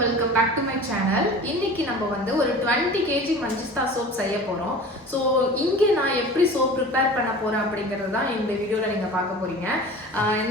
welcome back to my channel. இன்னைக்கு நம்ம வந்து ஒரு 20 kg மஞ்சிஸ்தா சோப் செய்ய போறோம். சோ இங்க நான் எப்படி சோப் prepare பண்ண போறேன் அப்படிங்கறது தான் இந்த வீடியோல நீங்க பார்க்க போறீங்க.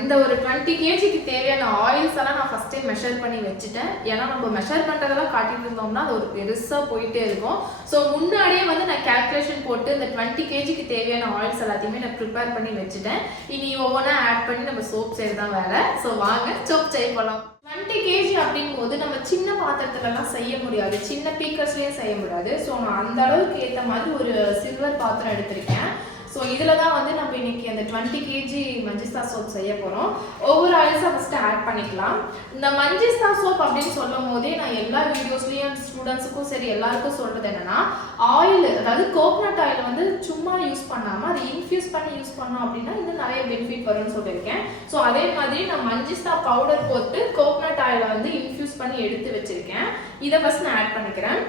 இந்த ஒரு 20 kg க்கு தேவையான ஆயில்ஸ் எல்லாம் நான் ஃபர்ஸ்ட் டைம் மெஷர் பண்ணி வெச்சிட்டேன். ஏன்னா நம்ம மெஷர் பண்றதெல்லாம் காட்டிட்டு இருந்தோம்னா அது ஒரு பெருசா போயிட்டே இருக்கும். சோ முன்னாடியே வந்து நான் கால்குலேஷன் போட்டு இந்த 20 kg க்கு தேவையான ஆயில்ஸ் எல்லாத்தையுமே நான் prepare பண்ணி வெச்சிட்டேன். இனி ஒவ்வொண்ணா ஆட் பண்ணி நம்ம சோப் செய்யறதா வேலை. சோ வாங்க சோப் செய்ய போலாம். 20 kg அப்படிங்கும்போது நம்ம சின்ன பாத்திரத்துலலாம் செய்ய முடியாது, சின்ன பீக்கர்ஸ்லயும் செய்ய முடியாது. ஸோ நான் அந்த அளவுக்கு ஏற்ற மாதிரி ஒரு சில்வர் பாத்திரம் எடுத்திருக்கேன். ஸோ இதில் தான் வந்து நம்ம இன்னைக்கு அந்த 20 kg மஞ்சிஸ்தா சோப் செய்ய போகிறோம். ஒவ்வொரு ஆயில்ஸாக ஃபஸ்ட்டு ஆட் பண்ணிக்கலாம். இந்த மஞ்சிஸ்தா சோப் அப்படின்னு சொல்லும் போதே நான் எல்லா வீடியோஸ்லையும் ஸ்டூடெண்ட்ஸுக்கும் சரி எல்லாருக்கும் சொல்கிறது என்னன்னா, ஆயில் அதாவது கோகனட் ஆயில் வந்து சும்மா யூஸ் பண்ணாமல் அதை இன்ஃபியூஸ் பண்ணி யூஸ் பண்ணோம் அப்படின்னா இன்னும் நிறைய பெனிஃபிட் வரும்னு சொல்லியிருக்கேன். ஸோ அதே மாதிரி நான் மஞ்சிஸ்தா பவுடர் போட்டு கோகனட் ஆயிலை வந்து இன்ஃபியூஸ் பண்ணி எடுத்து வச்சிருக்கேன். இதை ஃபஸ்ட் நான் ஆட் பண்ணிக்கிறேன்.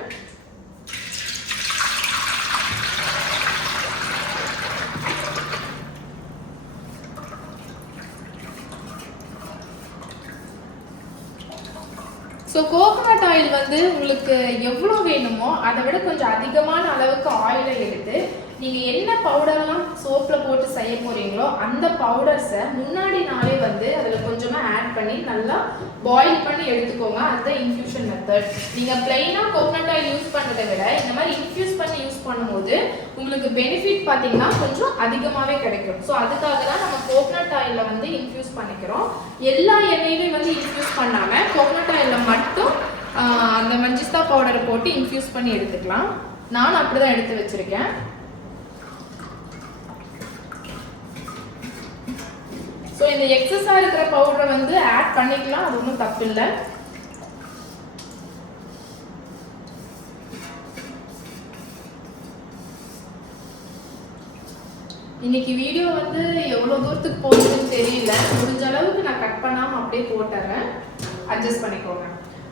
ஸோ கோகனட் ஆயில் வந்து உங்களுக்கு எவ்வளோ வேணுமோ அதை விட கொஞ்சம் அதிகமான அளவுக்கு ஆயிலை எடுத்து நீங்கள் என்ன பவுடர்லாம் சோப்பில் போட்டு செய்ய போகிறீங்களோ அந்த பவுடர்ஸை முன்னாடி நாளே வந்து அதில் கொஞ்சமாக ஆட் பண்ணி நல்லா பாயில் பண்ணி எடுத்துக்கோங்க. அதுதான் இன்ஃபியூஷன் மெத்தட். நீங்கள் பிளெயினாக கோகனட் ஆயில் யூஸ் பண்ணுறதை விட இந்த மாதிரி இன்ஃபியூஸ் பண்ணி யூஸ் பண்ணும்போது உங்களுக்கு பெனிஃபிட் பார்த்தீங்கன்னா கொஞ்சம் அதிகமாகவே கிடைக்கும். ஸோ அதுக்காக தான் நம்ம கோகனட் ஆயிலில் வந்து இன்ஃபியூஸ் பண்ணிக்கிறோம். எல்லா எண்ணெயிலையும் வந்து இன்ஃபியூஸ் பண்ணாமல் கோகனட் ஆயிலில் மட்டும் அந்த மஞ்சிஸ்தா பவுடரை போட்டு இன்ஃபியூஸ் பண்ணி எடுத்துக்கலாம். நான் அப்படி தான் எடுத்து வச்சுருக்கேன். ஸோ இந்த எக்ஸஸாக இருக்கிற பவுடரை வந்து ஆட் பண்ணிக்கலாம், அது ஒன்றும் தப்பு இல்லை. இன்னைக்கு வீடியோ வந்து எவ்வளோ தூரத்துக்கு போகுதுன்னு தெரியல, முடிஞ்ச அளவுக்கு நான் கட் பண்ணாமல் அப்படியே போட்டுறேன், அட்ஜஸ்ட் பண்ணிக்கோங்க.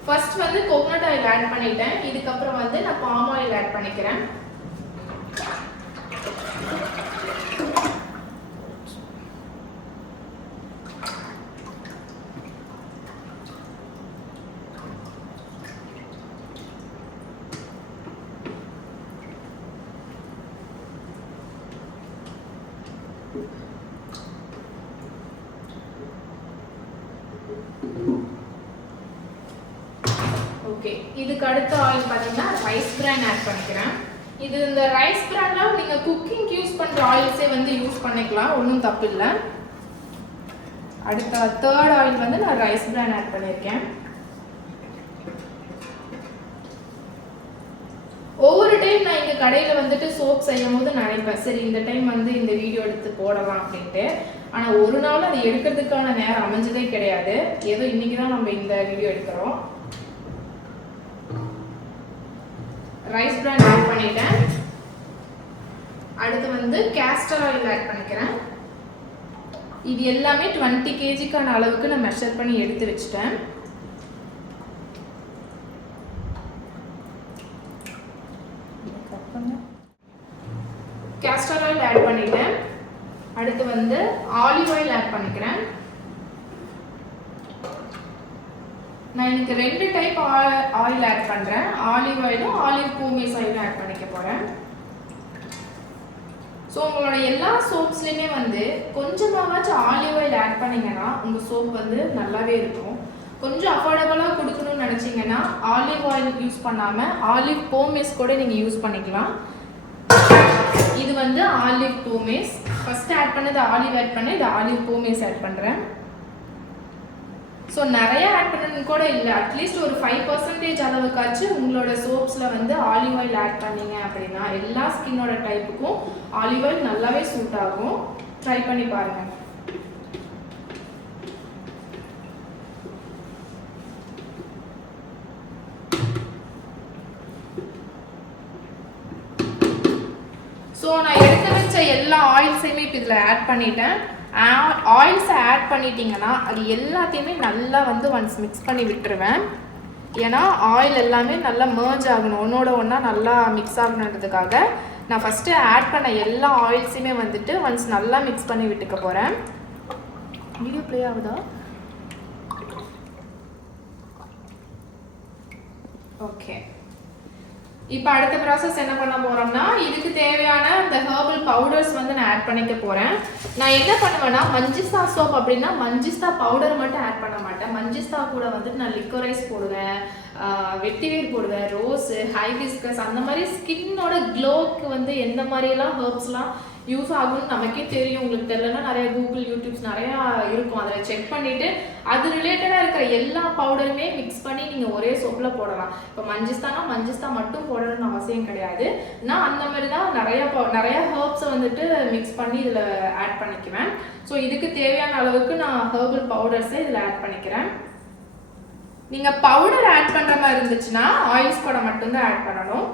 ஃபர்ஸ்ட் வந்து கோகனட் ஆயில் ஆட் பண்ணிட்டேன். இதுக்கப்புறம் வந்து நான் பாம் ஆயில் ஆட் பண்ணிக்கிறேன். ஓகே, இதுக்கு அடுத்த ஆயில் பார்த்தீங்கன்னா ரைஸ் பிரான் ஆட் பண்ணிக்கிறேன். இது இந்த ரைஸ் பிரான்லாம் நீங்கள் குக்கிங் யூஸ் பண்ணுற ஆயில்ஸே வந்து யூஸ் பண்ணிக்கலாம், ஒன்றும் தப்பு இல்லை. அடுத்த தேர்ட் ஆயில் வந்து நான் ரைஸ் பிரான் ஆட் பண்ணியிருக்கேன். ஒவ்வொரு டைம் நான் இங்கே கடையில் வந்துட்டு சோப் செய்யும் போது நினைப்பேன், சரி இந்த டைம் வந்து இந்த வீடியோ எடுத்து போடலாம் அப்படின்ட்டு. ஆனால் ஒரு நாள் அது எடுக்கிறதுக்கான நேரம் அமைஞ்சதே கிடையாது. ஏதோ இன்னைக்கு தான் நம்ம இந்த வீடியோ எடுக்கிறோம். ரைஸ் பிரான் ஆட் பண்ணிட்டேன். அடுத்து வந்து கேஸ்டர் ஆயில் ஆட் பண்ணிக்கிறேன். இது எல்லாமே 20 kgக்கான அளவுக்கு நான் மெஷர் பண்ணி எடுத்து வச்சுட்டேன். கேஸ்டர் ஆயில் ஆட் பண்ணிட்டேன். அடுத்து வந்து ஆலிவ் ஆயில் ஆட் பண்ணிக்கிறேன். நான் இன்னைக்கு 2 டைப் ஆயில் ஆட் பண்ணுறேன். ஆலிவ் ஆயிலும் ஆலிவ் பூமேஸ் ஆயிலும் ஆட் பண்ணிக்க போகிறேன். ஸோ உங்களோட எல்லா சோப்ஸ்லையுமே வந்து கொஞ்சமாகச்சும் ஆலிவ் ஆயில் ஆட் பண்ணிங்கன்னா உங்கள் சோப் வந்து நல்லாவே இருக்கும். கொஞ்சம் அஃபோர்டபுளாக கொடுக்கணும்னு நினச்சிங்கன்னா ஆலிவ் ஆயில் யூஸ் பண்ணாமல் ஆலிவ் பூமேஸ் கூட நீங்கள் யூஸ் பண்ணிக்கலாம். இது வந்து ஆலிவ் பூமேஸ். ஃபஸ்ட்டு ஆட் பண்ணது ஆலிவ் ஆட் பண்ணேன், இது ஆலிவ் பூமேஸ் ஆட் பண்ணுறேன். ஸோ நிறைய ஆட் பண்ணணும்னு கூட இல்லை, அட்லீஸ்ட் ஒரு 5% அளவுக்காச்சும் உங்களோட சோப்ஸில் வந்து ஆலிவ் ஆயில் ஆட் பண்ணீங்க அப்படின்னா எல்லா ஸ்கின்னோட டைப்புக்கும் ஆலிவ் ஆயில் நல்லாவே சூட் ஆகும். ட்ரை பண்ணி பாருங்கள். ஸோ நான் எடுத்து வச்ச எல்லா ஆயில்ஸையுமே இப்போ இதில் ஆட் பண்ணிட்டேன். ஆயில்ஸை ஆட் பண்ணிட்டீங்கன்னா அது எல்லாத்தையுமே நல்லா வந்து ஒன்ஸ் மிக்ஸ் பண்ணி விட்டுருவேன். ஏன்னா ஆயில் எல்லாமே நல்லா மர்ஜ் ஆகணும், ஒன்றோட ஒன்றா நல்லா மிக்ஸ் ஆகணுன்றதுக்காக நான் ஃபஸ்ட்டு ஆட் பண்ண எல்லா ஆயில்ஸையுமே வந்துட்டு ஒன்ஸ் நல்லா மிக்ஸ் பண்ணி விட்டுக்க போகிறேன். வீடியோ ப்ளே ஆகுதா? ஓகே, இப்போ அடுத்த ப்ராசஸ் என்ன பண்ண போறோம்னா, இதுக்கு தேவையான இந்த ஹெர்பல் பவுடர்ஸ் வந்து நான் ஆட் பண்ணிக்க போறேன். நான் என்ன பண்ணுவேன்னா, மஞ்சிஸ்தா சோப் அப்படின்னா மஞ்சிஸ்தா பவுடர் மட்டும் ஆட் பண்ண மாட்டேன். மஞ்சிஸ்தா கூட வந்து நான் லிக்கோரைஸ் போடுவேன், வெட்டிவேர் போடுவேன், ரோஸு, ஹைபிஸ்கஸ், அந்த மாதிரி ஸ்கின்னோட க்ளோக்கு வந்து எந்த மாதிரியெல்லாம் ஹெர்ப்ஸ்லாம் யூஸ் ஆகும்னு நமக்கே தெரியும். உங்களுக்கு தெரியலன்னா நிறைய கூகுள், யூடியூப்ஸ் நிறையா இருக்கும், அதில் செக் பண்ணிவிட்டு அது ரிலேட்டடாக இருக்கிற எல்லா பவுடருமே மிக்ஸ் பண்ணி நீங்கள் ஒரே சோப்பில் போடலாம். இப்போ மஞ்சிஸ்தானா மஞ்சிஸ்தா மட்டும் போடணும்னு அவசியம் கிடையாது. நான் அந்த மாதிரி தான் நிறைய ஹெர்ப்ஸை வந்துட்டு மிக்ஸ் பண்ணி இதில் ஆட் பண்ணிக்குவேன். ஸோ இதுக்கு தேவையான அளவுக்கு நான் ஹெர்பல் பவுடர்ஸை இதில் ஆட் பண்ணிக்கிறேன். நீங்கள் பவுடர் ஆட் பண்ணுற மாதிரி இருந்துச்சுன்னா ஆயில்ஸ் கூட மட்டும்தான் ஆட் பண்ணணும்.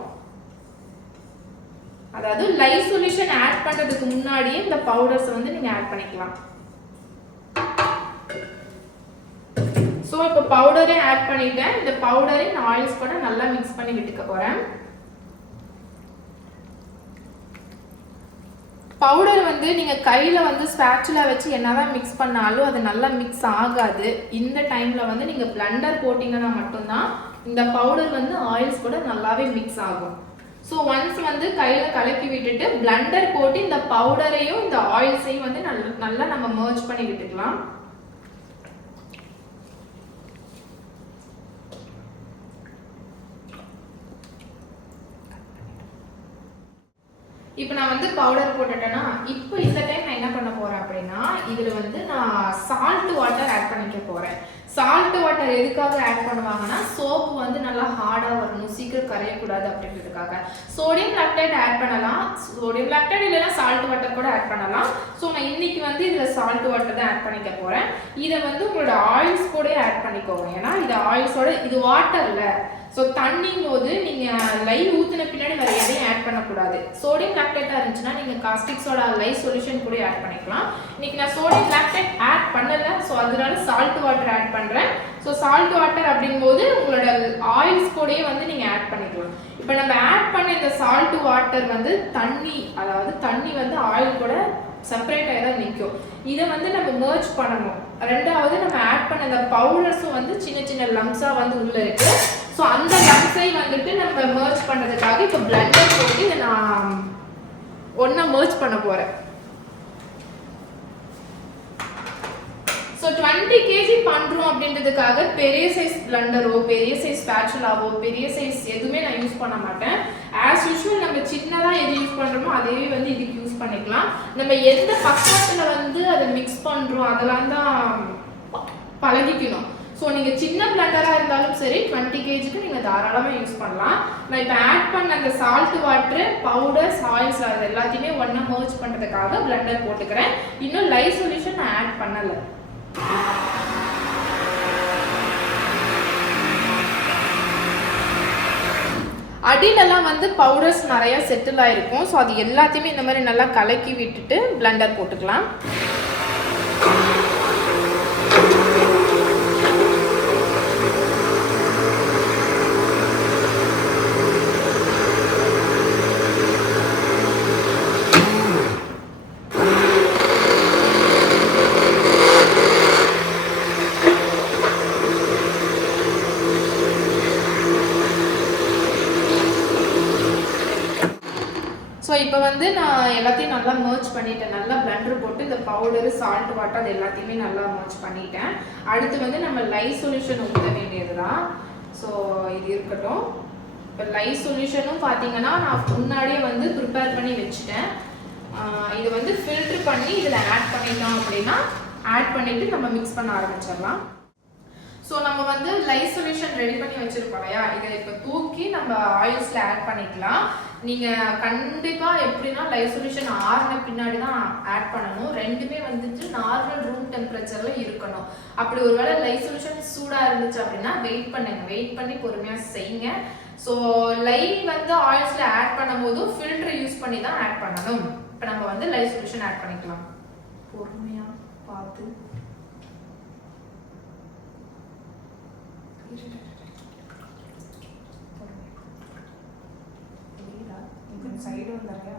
அதாவது லைவ் சொல்யூஷன் ஆட் பண்றதுக்கு முன்னாடியே இந்த பவுடர்ஸ் வந்து நீங்க ஆட் பண்ணிக்கலாம். சோ இப்போ பவுடரே ஆட் பண்ணிட்டேன். இந்த பவுடரை நான் ஆயில்ஸ் கூட நல்லா மிக்ஸ் பண்ணி விட்டுக்க போறேன். பவுடர் வந்து நீங்க கையில வந்து ஸ்பாச்சுலா வச்சு என்னதான் மிக்ஸ் பண்ணாலும் அது நல்லா மிக்ஸ் ஆகாது. இந்த டைம்ல வந்து நீங்க பிளண்டர் போட்டீங்கன்னா மட்டும்தான் இந்த பவுடர் வந்து ஆயில்ஸ் கூட நல்லாவே மிக்ஸ் ஆகும். ஸோ ஒன்ஸ் வந்து கையில் கலக்கி விட்டுட்டு பிளண்டர் போட்டு இந்த பவுடரையும் இந்த ஆயில்ஸையும் வந்து நல்லா நம்ம மர்ஜ் பண்ணி விட்டுக்கலாம். இப்போ நான் வந்து பவுடர் போட்டுட்டேன்னா, இப்போ இந்த டைம் நான் என்ன பண்ண போறேன் அப்படின்னா, இதில் வந்து நான் சால்ட் வாட்டர் ஆட் பண்ணிக்க போறேன். சால்ட் வாட்டர் எதுக்காக ஆட் பண்ணுவாங்கன்னா, சோப்பு வந்து நல்லா ஹார்டாக வரணும், சீக்கிரம் கரையக்கூடாது அப்படின்றதுக்காக. சோடியம் லாக்டைட் ஆட் பண்ணலாம், சோடியம் லாக்டைட் இல்லைன்னா சால்ட் வாட்டர் கூட ஆட் பண்ணலாம். ஸோ நான் இன்னைக்கு வந்து இதில் சால்ட் வாட்டர் தான் ஆட் பண்ணிக்க போகிறேன். இதை வந்து உங்களோட ஆயில்ஸ் கூட ஆட் பண்ணிக்கோங்க. ஏன்னா இது ஆயில்ஸோட, இது வாட்டரில், ஸோ தண்ணியும் போது நீங்கள் லைவ் ஊற்றின பின்னாடி வேறு எதையும் ஆட் பண்ணக்கூடாது. சோடியம் லாக்டேட்டாக இருந்துச்சுன்னா நீங்கள் காஸ்டிக் சோடா லைவ் சொல்யூஷன் கூட ஆட் பண்ணிக்கலாம். இன்னைக்கு நான் சோடியம் லாக்டேட் ஆட் பண்ணலை, ஸோ அதனால சால்ட் வாட்டர் ஆட் பண்ணுறேன். ஸோ சால்ட் வாட்டர் அப்படிங்கும்போது உங்களோட ஆயில்ஸ் கூடயே வந்து நீங்கள் ஆட் பண்ணிக்கலாம். இப்போ நம்ம ஆட் பண்ண இந்த சால்ட் வாட்டர் வந்து தண்ணி, அதாவது தண்ணி வந்து ஆயில் கூட செப்பரேட் ஆகி தான் நிற்கும். இதை வந்து நம்ம மர்ஜ் பண்ணணும். ரெண்டாவது நம்ம ஆட் பண்ண இந்த பவுடர்ஸும் வந்து சின்ன சின்ன லம்ஸாக வந்து உள்ளே இருக்கு. ஸோ அந்த லம்ஸை வந்துட்டு நம்ம மர்ஜ் பண்ணுறதுக்காக இப்போ பிளண்டர் போட்டு இதை நான் ஒன்றா மர்ஜ் பண்ண போகிறேன். ஸோ 20 kg பண்ணுறோம் அப்படின்றதுக்காக பெரிய சைஸ் பிளண்டரோ, பெரிய சைஸ் ஸ்பேச்சுலாவோ, பெரிய சைஸ் எதுவுமே நான் யூஸ் பண்ண மாட்டேன். ஆஸ் யூஷுவல் நம்ம சின்னதாக எது யூஸ் பண்ணுறோமோ அதே வந்து இதுக்கு யூஸ் பண்ணிக்கலாம். நம்ம எந்த பக்கத்தில் வந்து அதை மிக்ஸ் பண்ணுறோம் அதெல்லாம் தான் பழகிக்கணும். ஸோ நீங்கள் சின்ன பிளண்டராக இருந்தாலும் சரி 20 kgக்கு நீங்கள் தாராளமாக யூஸ் பண்ணலாம். நான் இப்போ ஆட் பண்ண அந்த சால்ட் வாட்ரு, பவுடர்ஸ், ஆயில்ஸ் அது எல்லாத்தையுமே ஒன்றா மர்ஜ் பண்ணுறதுக்காக பிளண்டர் போட்டுக்கிறேன். இன்னும் லைவ் சொல்யூஷன் நான் ஆட் பண்ணலை. அடியிலலாம் வந்து பவுடர்ஸ் நிறைய செட்டில் ஆயிருக்கும். ஸோ அது எல்லாத்தையுமே இந்த மாதிரி நல்லா கலக்கி விட்டுட்டு பிளண்டர் போட்டுக்கலாம். ஸோ இப்போ வந்து நான் எல்லாத்தையும் நல்லா மர்ஜ் பண்ணிட்டேன். நல்லா பிளண்டர் போட்டு இந்த பவுடரு, சால்ட் வாட்டர் அது எல்லாத்தையுமே நல்லா மர்ஜ் பண்ணிட்டேன். அடுத்து வந்து நம்ம லைவ் சொல்யூஷன் ஊற்ற வேண்டியது தான். ஸோ இது இருக்கட்டும். இப்போ லைவ் சொல்யூஷனும் பார்த்தீங்கன்னா நான் முன்னாடியே வந்து ப்ரிப்பேர் பண்ணி வச்சுட்டேன். இது வந்து ஃபில்ட்ரு பண்ணி இதில் ஆட் பண்ணிட்டோம் அப்படின்னா ஆட் பண்ணிவிட்டு நம்ம மிக்ஸ் பண்ண ஆரம்பிச்சிடலாம். ஸோ நம்ம வந்து லைவ் சொல்யூஷன் ரெடி பண்ணி வச்சுருக்கோம் இல்லையா, இதை இப்போ தூக்கி நம்ம ஆயில்ஸில் ஆட் பண்ணிக்கலாம். நீங்கள் கண்டிப்பாக எப்படின்னா லைவ் சொல்யூஷன் ஆறின பின்னாடி தான் ஆட் பண்ணணும். ரெண்டுமே வந்துட்டு நார்மல் ரூம் டெம்பரேச்சரில் இருக்கணும். அப்படி ஒரு வேளை லைவ் சொல்யூஷன் சூடாக இருந்துச்சு அப்படின்னா வெயிட் பண்ணுங்க, வெயிட் பண்ணி பொறுமையாக செய்யுங்க. ஸோ லைவ் வந்து ஆயில்ஸில் ஆட் பண்ணும் போதும் ஃபில்டர் யூஸ் பண்ணி தான் ஆட் பண்ணணும். இப்போ நம்ம வந்து லைவ் சொல்யூஷன் ஆட் பண்ணிக்கலாம். பொறுமையாக பார்த்து சைடு வந்தாரையா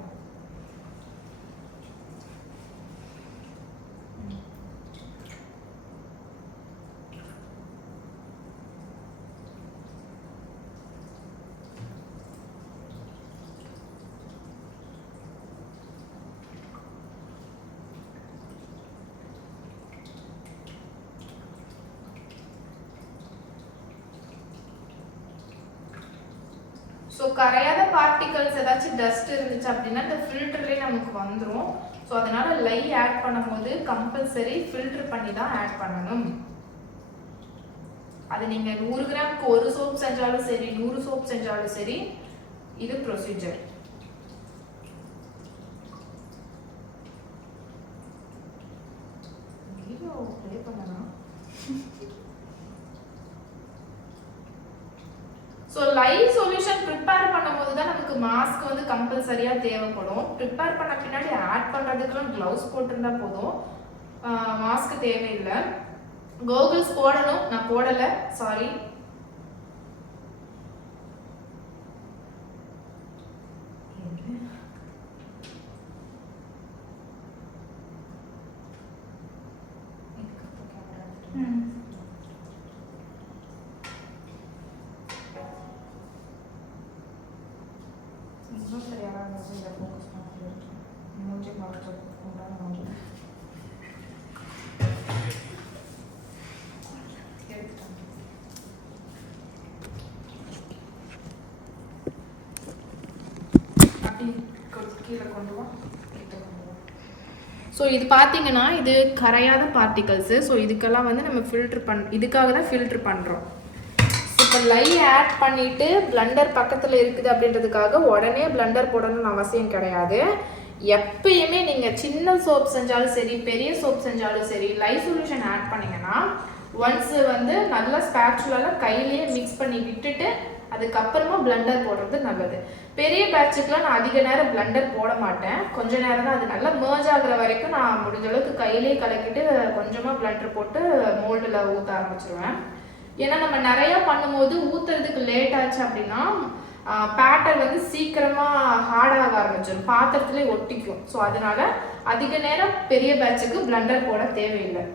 ஸோ கரையாத பார்ட்டிகல்ஸ் ஏதாச்சும் டஸ்ட் இருந்துச்சு அப்படின்னா இந்த ஃபில்டர்லேயே நமக்கு வந்துடும். ஸோ அதனால லை ஆட் பண்ணும்போது கம்பல்சரி ஃபில்டர் பண்ணி தான் ஆட் பண்ணணும். அது நீங்கள் 100 கிராமுக்கு 1 சோப் செஞ்சாலும் சரி 100 சோப் செஞ்சாலும் சரி இது procedure. So live solution prepare பண்ணும்போது தான் நமக்கு மாஸ்க் வந்து கம்பல்சரியாக தேவைப்படும். ப்ரிப்பேர் பண்ண பின்னாடி ஆட் பண்ணுறதுக்குலாம் க்ளவுஸ் போட்டிருந்தா போதும், மாஸ்க் தேவையில்லை. கோகுல்ஸ் போடணும், நான் போடலை, சாரி. ஸோ இது பார்த்தீங்கன்னா இது கரையாத பார்ட்டிகல்ஸு. ஸோ இதுக்கெல்லாம் வந்து நம்ம இதுக்காக தான் ஃபில்டர் பண்ணுறோம். இப்போ லை ஆட் பண்ணிவிட்டு பிளண்டர் பக்கத்தில் இருக்குது அப்படின்றதுக்காக உடனே பிளண்டர் போடணும்னு அவசியம் கிடையாது. எப்பயுமே நீங்கள் சின்ன சோப் செஞ்சாலும் சரி பெரிய சோப் செஞ்சாலும் சரி லை சொல்யூஷன் ஆட் பண்ணிங்கன்னா ஒன்ஸ் வந்து நல்லா ஸ்பேச்சுலால கையிலேயே மிக்ஸ் பண்ணி விட்டுட்டு அதுக்கப்புறமா பிளண்டர் போடுறது நல்லது. பெரிய பேட்சுக்குலாம் நான் அதிக நேரம் பிளண்டர் போட மாட்டேன், கொஞ்ச நேரம் தான். அது நல்லா மர்ஜ் ஆகுற வரைக்கும் நான் முடிஞ்ச அளவுக்கு கையிலே கலக்கிட்டு கொஞ்சமாக பிளண்டர் போட்டு மோல்டில் ஊற்ற ஆரம்பிச்சிருவேன். ஏன்னா நம்ம நிறையா பண்ணும்போது ஊற்றுறதுக்கு லேட் ஆச்சு அப்படின்னா பேட்டர் வந்து சீக்கிரமாக ஹார்டாக ஆரம்பிச்சிடும், பாத்திரத்துலேயே ஒட்டிக்கும். ஸோ அதனால அதிக நேரம் பெரிய பேட்சுக்கு பிளண்டர் போட தேவையில்லை.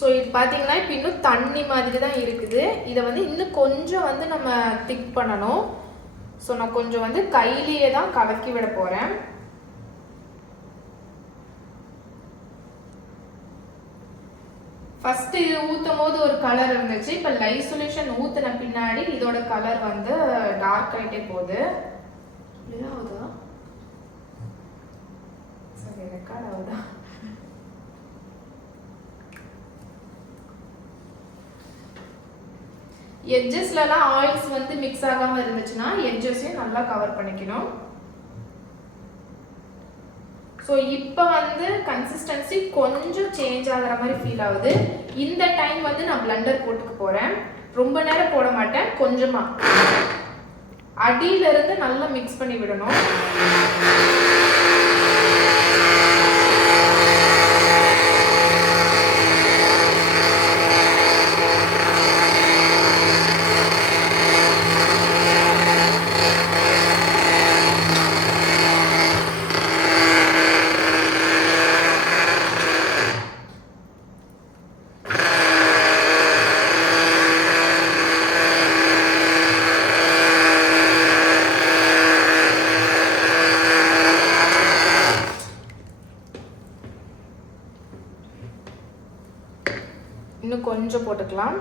ஸோ இது பார்த்தீங்கன்னா இப்போ இன்னும் தண்ணி மாதிரி தான் இருக்குது. இதை வந்து இன்னும் கொஞ்சம் வந்து நம்ம திக் பண்ணணும். ஸோ நான் கொஞ்சம் வந்து கையிலேயே தான் கலக்கி விட போகிறேன். ஃபஸ்ட்டு இது ஊற்றும் போது ஒரு கலர் இருந்துச்சு, இப்போ லைவ் சொல்யூஷன் ஊற்றின பின்னாடி இதோட கலர் வந்து டார்க் ஆகிட்டே போகுது. இல்லையா ஆகுதா? சரி ரெக்கார்ட் ஆகுதா? எட்ஜஸ்லலாம் ஆயில்ஸ் வந்து மிக்ஸ் ஆகாமல் இருந்துச்சுன்னா எட்ஜஸையும் நல்லா கவர் பண்ணிக்கணும். ஸோ இப்போ வந்து கன்சிஸ்டன்சி கொஞ்சம் சேஞ்ச் ஆகிற மாதிரி ஃபீல் ஆகுது. இந்த டைம் வந்து நான் பிளண்டர் போட்டுக்க போகிறேன். ரொம்ப நேரம் போட மாட்டேன், கொஞ்சமாக அடியிலிருந்து நல்லா மிக்ஸ் பண்ணி விடணும். இன்னும் கொஞ்சம் போட்டுக்கலாம்.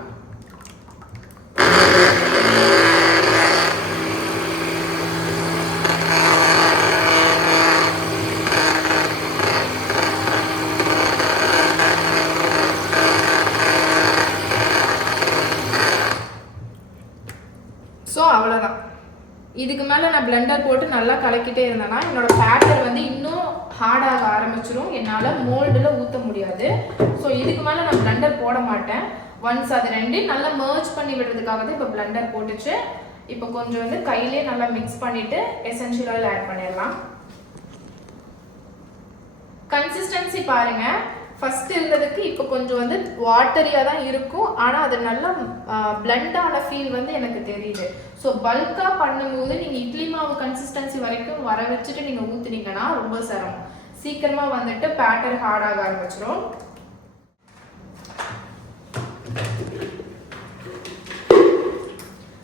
ஸோ அவ்வளோதான். இதுக்கு மேலே நான் பிளெண்டர் போட்டு நல்லா கலக்கிட்டே இருந்தேன்னா என்னோட பேட்டர் வந்து இன்னும் ஹார்டாக ஆரம்பிச்சிடும், என்னால் மோல்டில் ஊற்ற முடியாது. ஸோ இதுக்கு மேலே நான் பிளெண்டர் போட மாட்டேன். ஒன்ஸ் அது ரெண்டையும் நல்லா மர்ஜ் பண்ணி விடுறதுக்காக தான் இப்போ பிளெண்டர் போட்டுச்சு. இப்போ கொஞ்சம் வந்து கையிலே நல்லா மிக்ஸ் பண்ணிவிட்டு எசென்ஷியல் ஆயில் ஆட் பண்ணிடலாம். கன்சிஸ்டன்சி பாருங்கள், ஃபஸ்ட்டு இருந்ததுக்கு இப்போ கொஞ்சம் வந்து வாட்டரியாக தான் இருக்கும், ஆனால் அது நல்லா பிளெண்டான ஃபீல் வந்து எனக்கு தெரியுது. ஸோ பல்காக பண்ணும்போது நீங்கள் இட்லி மாவு கன்சிஸ்டன்சி வரைக்கும் வர வச்சுட்டு நீங்கள் ஊற்றுனீங்கன்னா ரொம்ப சிரமம், சீக்கிரமாக வந்துட்டு பேட்டர் ஹார்டாக ஆரம்பிச்சிடும்.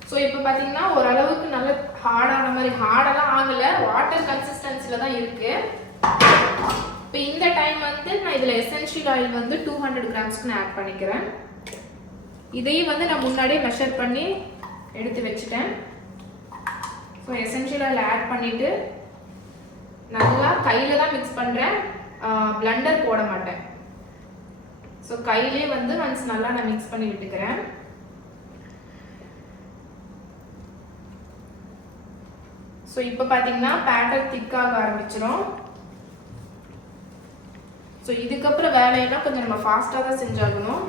ஸோ இப்போ பார்த்தீங்கன்னா ஓரளவுக்கு நல்ல ஹார்டான மாதிரி, ஹார்டெல்லாம் ஆகலை, வாட்டர் கன்சிஸ்டன்சியில் தான் இருக்குது. இப்போ இந்த டைம் வந்து நான் இதில் எசென்ஷியல் ஆயில் வந்து 200 கிராம்ஸ்க்கு நான் ஆட் பண்ணிக்கிறேன். இதையும் வந்து நான் முன்னாடியே மெஷர் பண்ணி எடுத்து வச்சுட்டேன். ஸோ எசென்ஷியல் ஆயில் ஆட் பண்ணிவிட்டு நல்லா கையில் தான் மிக்ஸ் பண்ணுறேன், பிளண்டர் போட மாட்டேன். ஸோ கையிலே வந்து ஒன்ஸ் நல்லா நான் மிக்ஸ் பண்ணி விட்டுக்கிறேன். ஸோ இப்போ பார்த்தீங்கன்னா பேட்டர் திக்காக ஆரம்பிச்சிடும். ஸோ இதுக்கப்புறம் வேலையெல்லாம் கொஞ்சம் நம்ம ஃபாஸ்ட்டாக தான் செஞ்சாகணும்.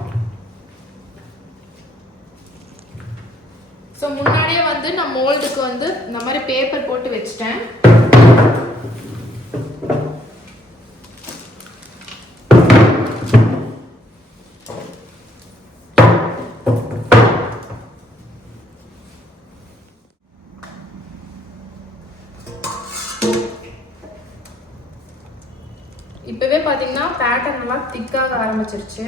ஸோ முன்னாடியே வந்து நான் மோல்டுக்கு வந்து இந்த மாதிரி பேப்பர் போட்டு வச்சுட்டேன். இப்பவே பாத்தீங்கன்னா பேட்டர்ன் நல்லா திக்காக ஆரம்பிச்சிருச்சு.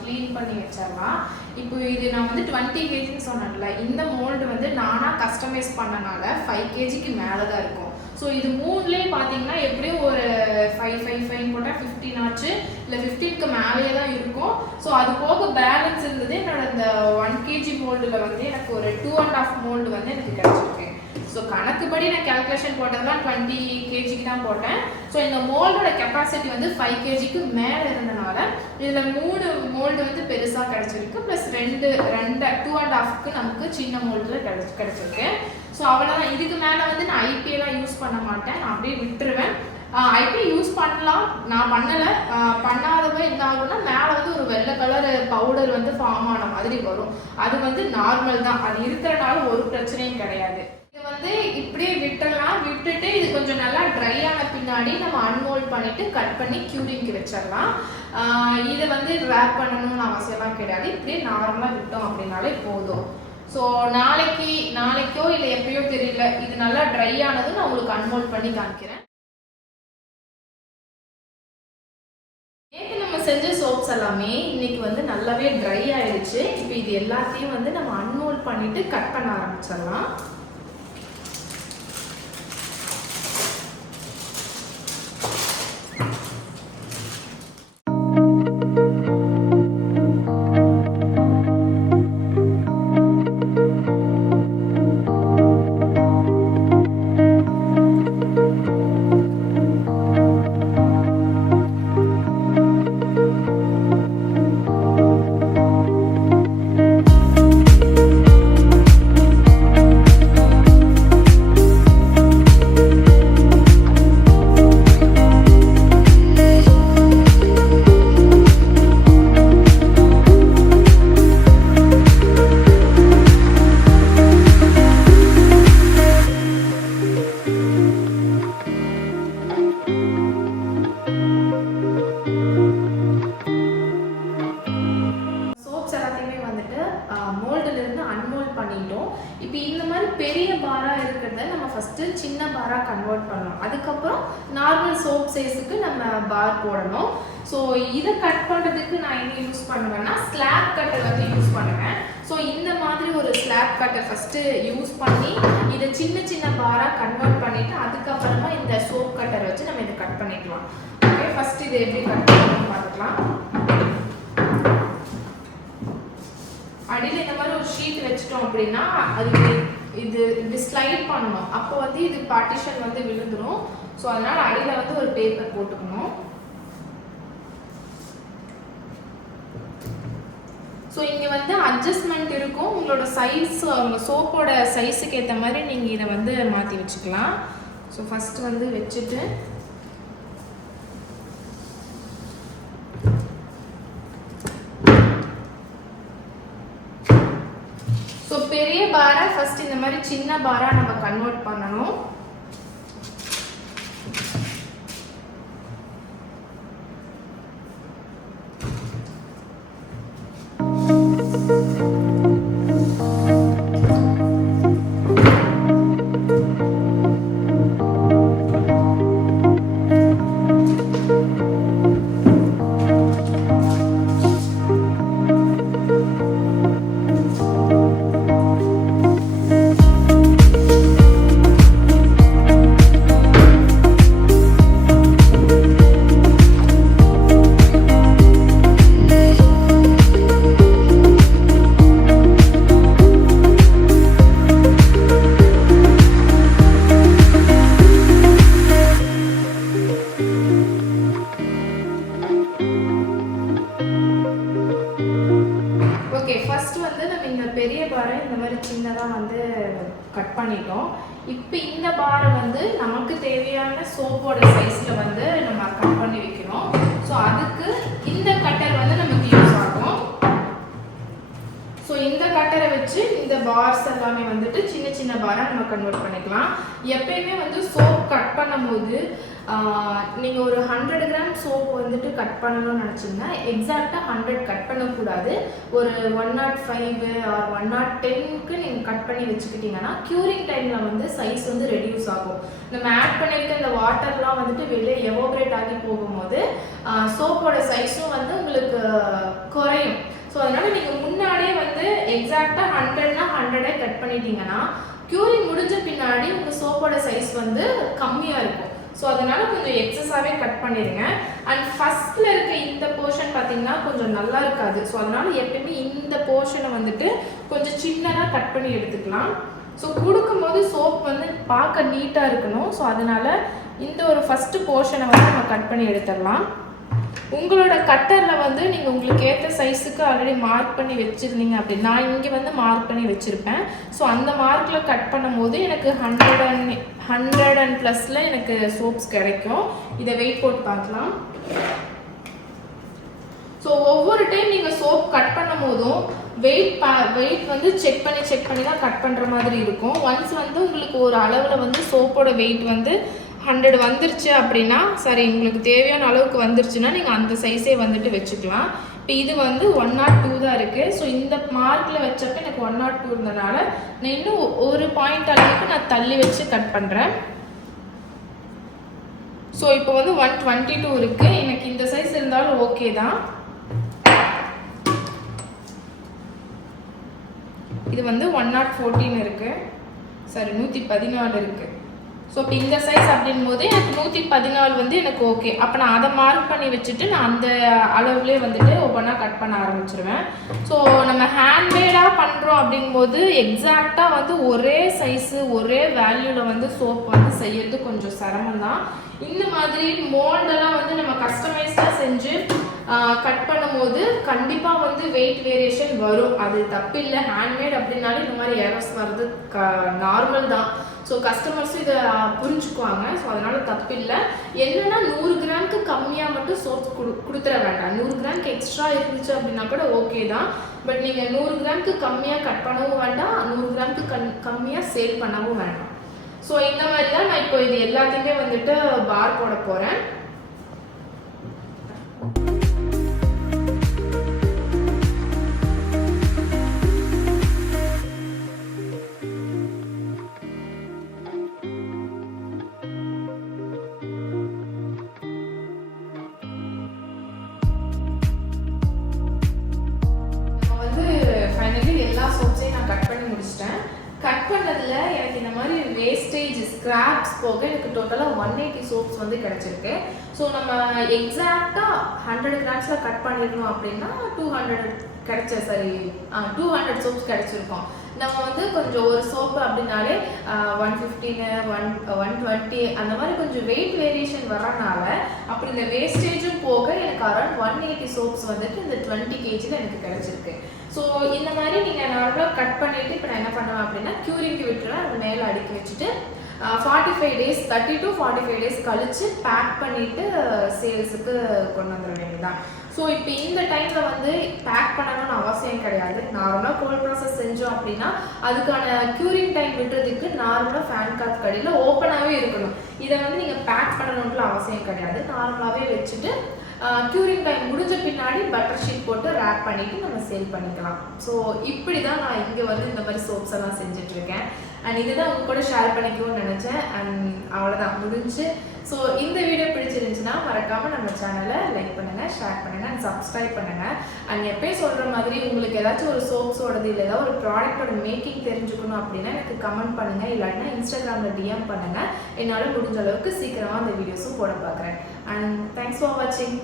க்ளீன் பண்ணி வச்சிடலாம். இப்போ இது நான் வந்து 20 kg சொன்னேன்ல, இந்த மோல்டு வந்து நானாக கஸ்டமைஸ் பண்ணனால 5 kgக்கு மேலே தான் இருக்கும். ஸோ இது மூணுலேயே பார்த்தீங்கன்னா எப்படியும் ஒரு 5 போட்டால் 15 ஆச்சு, இல்லை 15க்கு மேலேயே தான் இருக்கும். ஸோ அது போக பேலன்ஸ் இருந்தது என்னோட இந்த 1 kg மோல்டில் வந்து எனக்கு ஒரு 2.5 மோல்டு வந்து எனக்கு கிடச்சிருக்கு. ஸோ கணக்குப்படி நான் கேல்குலேஷன் போட்டதெல்லாம் 20 kgக்கு தான் போட்டேன். ஸோ இந்த மோல்டோட கெப்பாசிட்டி வந்து 5 kgக்கு மேலே இருந்தனால இதில் 3 மோல்டு வந்து பெருசாக கிடச்சிருக்கு, ப்ளஸ் 2.5க்கு நமக்கு சின்ன மோல்டில் கிடச்சிருக்கு. ஸோ அவ்வளோதான். இதுக்கு மேலே வந்து நான் ஐபிஎல்லாம் யூஸ் பண்ண மாட்டேன், நான் அப்படியே விட்டுருவேன். ஐபி யூஸ் பண்ணலாம், நான் பண்ணலை. பண்ணாதப்ப என்ன ஆகும்னா மேலே வந்து ஒரு வெள்ளை கலர் பவுடர் வந்து ஃபார்ம் ஆன மாதிரி வரும். அது வந்து நார்மல் தான், அது இருக்கிறனால ஒரு பிரச்சனையும் கிடையாது. இது வந்து இப்படியே விட்டுடலாம். விட்டுட்டு இது கொஞ்சம் நல்லா ட்ரை ஆன பின்னாடி நம்ம அன்மோல்ட் பண்ணிட்டு கட் பண்ணி க்யூரிங்க்கு வச்சிடலாம். இதை வந்து ரேப் பண்ணணும்னு அவசியம்லாம் கிடையாது, இப்படியே நார்மலாக விட்டோம் அப்படின்னாலே போதும். ஸோ நாளைக்கோ இல்லை எப்பயோ தெரியல, இது நல்லா ட்ரை ஆனதும் நான் உங்களுக்கு அன்மோல்ட் பண்ணி காமிக்கிறேன். நேற்று நம்ம செஞ்ச சோப்ஸ் எல்லாமே இன்னைக்கு வந்து நல்லாவே ட்ரை ஆயிடுச்சு. இப்போ இது எல்லாத்தையும் வந்து நம்ம அன்மோல்ட் பண்ணிட்டு கட் பண்ண ஆரம்பிச்சிடலாம். ஃபஸ்ட்டு சின்ன பாராக கன்வெர்ட் பண்ணணும். அதுக்கப்புறம் நார்மல் சோப் சைஸுக்கு நம்ம பார் போடணும். ஸோ இதை கட் பண்ணுறதுக்கு நான் என்ன யூஸ் பண்ணுவேன்னா ஸ்லாப் கட்டர் வந்து யூஸ் பண்ணுவேன். ஸோ இந்த மாதிரி ஒரு ஸ்லாப் கட்டர் ஃபஸ்ட்டு யூஸ் பண்ணி இதை சின்ன சின்ன பாராக கன்வெர்ட் பண்ணிவிட்டு அதுக்கப்புறமா இந்த சோப் கட்டர் வச்சு நம்ம இதை கட் பண்ணிக்கலாம். ஓகே, ஃபஸ்ட்டு இதை எப்படி கட் பண்ணணும்னு பார்த்துக்கலாம். அடியில் இந்த மாதிரி ஒரு ஷீட் வச்சுட்டோம் அப்படின்னா அது இது இப்படி ஸ்லைட் பண்ணணும். அப்போ வந்து இது பார்ட்டிஷன் வந்து விழுந்துடும். ஸோ அதனால் அடியில் வந்து ஒரு பேப்பர் போட்டுக்கணும். ஸோ இங்கே வந்து அட்ஜஸ்ட்மெண்ட் இருக்கும். உங்களோட சைஸ், உங்கள் சோப்போட சைஸுக்கு ஏற்ற மாதிரி நீங்கள் இதை வந்து மாற்றி வச்சுக்கலாம். ஸோ ஃபஸ்ட்டு வந்து வச்சுட்டு ஸோ பெரிய பாரை ஃபஸ்ட் இந்த மாதிரி சின்ன பாராக நம்ம கன்வெர்ட் பண்ணணும். கட் பண்ணிட்டோம். இப்போ இந்த பாரை வந்து நமக்கு தேவையான சோப்போட சைஸில் வந்து நம்ம கட் பண்ணி வைக்கணும். ஸோ அதுக்கு இந்த கட்டர் வந்து நமக்கு யூஸ் ஆகும். ஸோ இந்த கட்டரை வச்சு இந்த பார்ஸ் எல்லாமே வந்துட்டு சின்ன சின்ன பாராக நம்ம கன்வெர்ட் பண்ணிக்கலாம். எப்பயுமே வந்து சோப் கட் பண்ணும் போது நீங்கள் ஒரு 100 கிராம் சோப் வந்துட்டு கட் பண்ணணும்னு நினச்சிங்கன்னா எக்ஸாக்டாக 100 கட் பண்ணக்கூடாது. ஒரு 105 ஆர் 110க்கு நீங்கள் கட் பண்ணி வச்சுக்கிட்டிங்கன்னா க்யூரிங் டைமில் வந்து சைஸ் வந்து ரெடியூஸ் ஆகும். நம்ம ஆட் பண்ணியிருக்க இந்த வாட்டர்லாம் வந்துட்டு வெளியே எவாபரேட் ஆகி போகும்போது சோப்போட சைஸும் வந்து உங்களுக்கு குறையும். ஸோ அதனால் நீங்கள் முன்னாடியே வந்து எக்ஸாக்டாக 100னா 100 கட் பண்ணிட்டீங்கன்னா க்யூரிங் முடிஞ்ச பின்னாடி உங்கள் சோப்போட சைஸ் வந்து கம்மியாக இருக்கும். ஸோ அதனால் கொஞ்சம் எக்ஸஸாகவே கட் பண்ணிடுங்க. அண்ட் ஃபஸ்ட்டில் இருக்க இந்த போர்ஷன் பார்த்திங்கன்னா கொஞ்சம் நல்லா இருக்காது. ஸோ அதனால் எப்பயுமே இந்த போர்ஷனை வந்துட்டு கொஞ்சம் சின்னதாக கட் பண்ணி எடுத்துக்கலாம். ஸோ கொடுக்கும்போது சோப் வந்து பார்க்க நீட்டாக இருக்கணும். ஸோ அதனால் இந்த ஒரு ஃபஸ்ட்டு போர்ஷனை வந்து நம்ம கட் பண்ணி எடுத்துடலாம். உங்களோட கட்டரில் வந்து நீங்கள் உங்களுக்கு ஏற்ற சைஸுக்கு ஆல்ரெடி மார்க் பண்ணி வச்சுருந்தீங்க அப்படின்னா நான் இங்கே வந்து மார்க் பண்ணி வச்சுருப்பேன். ஸோ அந்த மார்க்கில் கட் பண்ணும் போது எனக்கு 100 and +ல எனக்கு சோப்ஸ் கிடைக்கும். இதை வெயிட் போட்டு பார்க்கலாம். ஸோ ஒவ்வொரு டைம் நீங்கள் சோப் கட் பண்ணும் போதும் வெயிட் வந்து செக் பண்ணி தான் கட் பண்ணுற மாதிரி இருக்கும். ஒன்ஸ் வந்து உங்களுக்கு ஒரு அளவில் வந்து சோப்போட வெயிட் வந்து 100 வந்துருச்சு அப்படின்னா சரி, உங்களுக்கு தேவையான அளவுக்கு வந்துருச்சுன்னா நீங்கள் அந்த சைஸே வந்துட்டு வச்சுக்கலாம். இப்போ இது வந்து 102 தான் இருக்குது. ஸோ இந்த மார்க்கில் வச்சப்போ எனக்கு 102 இருந்ததுனால நான் இன்னும் ஒரு பாயிண்ட் அளவுக்கு நான் தள்ளி வச்சு கட் பண்ணுறேன். ஸோ இப்போ வந்து 122 இருக்குது. எனக்கு இந்த சைஸ் இருந்தாலும் ஓகே தான். இது வந்து 114 இருக்குது, சாரி 114 இருக்குது. ஸோ இப்போ இந்த சைஸ் அப்படின் போது எனக்கு 114 வந்து எனக்கு ஓகே. அப்போ நான் அதை மார்க் பண்ணி வச்சுட்டு நான் அந்த அளவுலேயே வந்துட்டு ஒவ்வொன்றா கட் பண்ண ஆரம்பிச்சிருவேன். ஸோ நம்ம ஹேண்ட்மேடாக பண்ணுறோம் அப்படிங்கும்போது எக்ஸாக்டாக வந்து ஒரே சைஸு ஒரே வேல்யூவில் வந்து சோப் வந்து செய்யறது கொஞ்சம் சிரமம் தான். இந்த மாதிரி மோல்டெல்லாம் வந்து நம்ம கஸ்டமைஸ்டாக செஞ்சு கட் பண்ணும்போது கண்டிப்பாக வந்து வெயிட் வேரியேஷன் வரும். அது தப்பு இல்லை. ஹேண்ட்மேட் அப்படின்னாலே இந்த மாதிரி எரர்ஸ் வர்றது நார்மல் தான். ஸோ கஸ்டமர்ஸும் இதை புரிஞ்சுக்குவாங்க. ஸோ அதனால் தப்பு இல்லை. என்னென்னா 100 கிராமுக்கு கம்மியாக மட்டும் சோப் கொடுத்துட வேண்டாம். 100 கிராமுக்கு எக்ஸ்ட்ரா இருந்துச்சு அப்படின்னா கூட ஓகே தான். பட் நீங்கள் 100 கிராமுக்கு கம்மியாக கட் பண்ணவும் வேண்டாம், 100 கிராமுக்கு கம்மியாக சேல் பண்ணவும் வேண்டாம். ஸோ இந்த மாதிரி தான் நான் இப்போ இது எல்லாத்தையுமே வந்துட்டு பார் போட போகிறேன். பண்ணதுல எனக்கு இந்த மாதிரி வேஸ்டேஜ் ஸ்கிராப்ஸ் போக எனக்கு டோட்டலாக 180 சோப்ஸ் வந்து கிடைச்சிருக்கு. ஸோ நம்ம எக்ஸாக்டாக 100 கிராம்ஸ்ல கட் பண்ணிடணும் அப்படின்னா 200 சோப்ஸ் கிடைச்சிருக்கும். நம்ம வந்து கொஞ்சம் ஒரு சோப்பு அப்படின்னாலே 115 120 அந்த மாதிரி கொஞ்சம் வெயிட் வேரியேஷன் வரனால அப்படி இந்த வேஸ்டேஜும் போக எனக்கு அரௌண்ட் 180 சோப்ஸ் வந்துட்டு இந்த 20 kgல எனக்கு கிடைச்சிருக்கு. ஸோ இந்த மாதிரி நீங்கள் நார்மலாக கட் பண்ணிவிட்டு இப்போ நான் என்ன பண்ணுவேன் அப்படின்னா க்யூரிங்க்கு விட்டுருவேன். அது மேலே அடுக்கி வச்சுட்டு 45 days 30 to 45 days கழிச்சு பேக் பண்ணிவிட்டு சேல்ஸுக்கு கொண்டு வந்துட வேண்டியதான். ஸோ இப்போ இந்த டைமில் வந்து பேக் பண்ணணும்னு அவசியம் கிடையாது. நார்மலாக கோல்ட் ப்ராசஸ் செஞ்சோம் அப்படின்னா அதுக்கான க்யூரிங் டைம் விட்டுறதுக்கு நார்மலாக ஃபேன் காத்து கடையில் ஓப்பனாகவே இருக்கணும். இதை வந்து நீங்கள் பேக் பண்ணணும்னு அவசியம் கிடையாது. நார்மலாகவே வச்சுட்டு க்யூரிங் டைம் முடிஞ்ச பின்னாடி பட்டர் ஷீட் போட்டு ரேப் பண்ணிவிட்டு நம்ம சேல் பண்ணிக்கலாம். ஸோ இப்படி தான் நான் இங்கே வந்து இந்த மாதிரி சோப்ஸ் எல்லாம் செஞ்சிட்ருக்கேன். அண்ட் இதுதான் உங்க கூட ஷேர் பண்ணிக்கணும்னு நினச்சேன். அண்ட் அவ்வளோதான் முடிஞ்சு. ஸோ இந்த வீடியோ பிடிச்சிருந்துச்சுன்னா மறக்காமல் நம்ம சேனலை லைக் பண்ணுங்கள், ஷேர் பண்ணுங்கள் அண்ட் சப்ஸ்கிரைப் பண்ணுங்கள். அண்ட் எப்பயும் சொல்கிற மாதிரி உங்களுக்கு ஏதாச்சும் ஒரு சோப்ஸோடது இல்லை ஏதாவது ஒரு ப்ராடக்டோட மேக்கிங் தெரிஞ்சுக்கணும் அப்படின்னா எனக்கு கமெண்ட் பண்ணுங்கள், இல்லாட்டினா இன்ஸ்டாகிராமில் டிஎம் பண்ணுங்கள். என்னால் முடிஞ்ச அளவுக்கு சீக்கிரமாக அந்த வீடியோஸும் போட பார்க்குறேன். அண்ட் தேங்க்ஸ் ஃபார் வாட்சிங்.